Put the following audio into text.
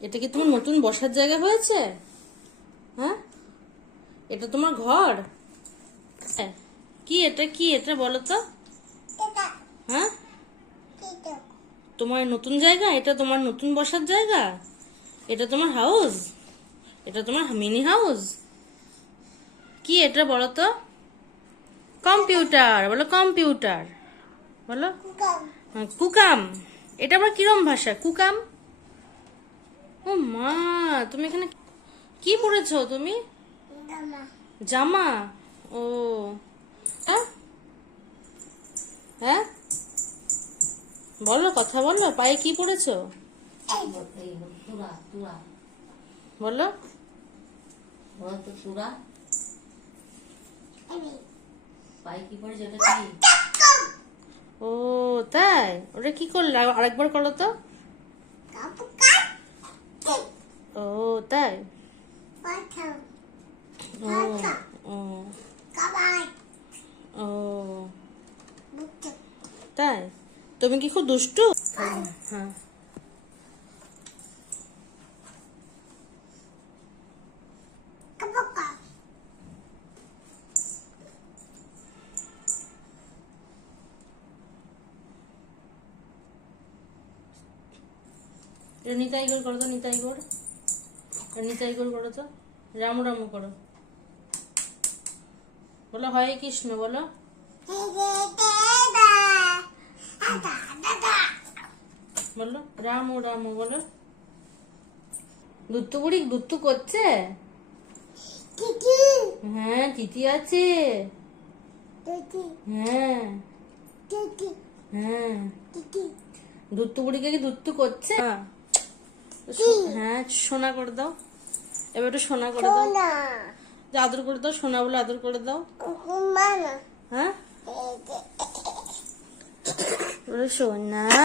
এটা কি তোমার নতুন বসার জায়গা হয়েছে? হ্যাঁ? এটা তোমার ঘর? হ্যাঁ। কি এটা কি এটা বলো তো। হ্যাঁ? তোমার নতুন জায়গা? এটা তোমার নতুন বসার জায়গা? এটা তোমার হাউস এটা তোমার মিনি হাউস কি এটা বলো তো। কম্পিউটার বলো কম্পিউটার। বলো। হ্যাঁ, কুকাম। এটা আবার কিরম ভাষা? কুকাম? ও মা তুমি এখানে কি পড়েছো তুমি? জামা। ও। হ্যাঁ? হ্যাঁ? বলো কথা বলো পায়ে কি তুরা বলো। ও তাই? ওটা কি করলে? আর- আরেকবার করো তো। তাই ও তাই? তুমি কি খুব দুষ্টু? হ্যাঁ। নিতাই করো তো নিতাই এটা নিতাই গোল করো তো। রামু রামু করো। বলো, হরে কৃষ্ণ, বলো। বলো, রামু রামু বলো। দুত্তু বুড়ি দুত্তু করছে? হ্যাঁ তিতি আছে। হ্যাঁ। হ্যাঁ। দুত্তু বুড়িকে কি দুত্তু করছে? হ্যাঁ। হ্যাঁ সোনা করে দাও। এবার একটু সোনা করে দাও। যে আদর করে দাও সোনা বলে আদর করে দাও। হ্যাঁ? সোনা।